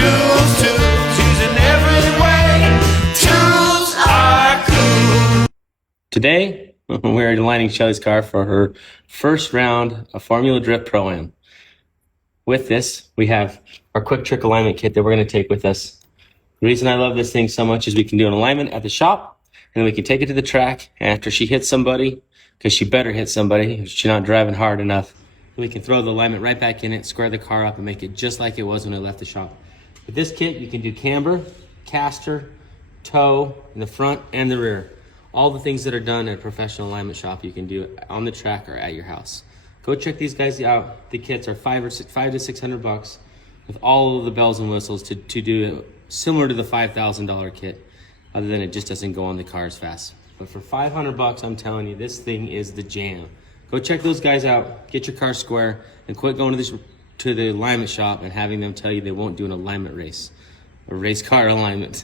tools, using every way. Tools are cool. Today, we're lining Shelly's car for her first round of Formula Drift Pro-Am. With this, we have our quick trick alignment kit that we're going to take with us. The reason I love this thing so much is we can do an alignment at the shop, and then we can take it to the track. After she hits somebody, because she better hit somebody if she's not driving hard enough, we can throw the alignment right back in it, square the car up, and make it just like it was when it left the shop. With this kit, you can do camber, caster, toe, in the front and the rear. All the things that are done at a professional alignment shop, you can do on the track or at your house. Go check these guys out. The kits are $500 to $600 with all of the bells and whistles to do it similar to the $5,000 kit, other than it just doesn't go on the car as fast. But for $500, I'm telling you, this thing is the jam. Go check those guys out, get your car square, and quit going to the alignment shop and having them tell you they won't do an alignment race, a race car alignment.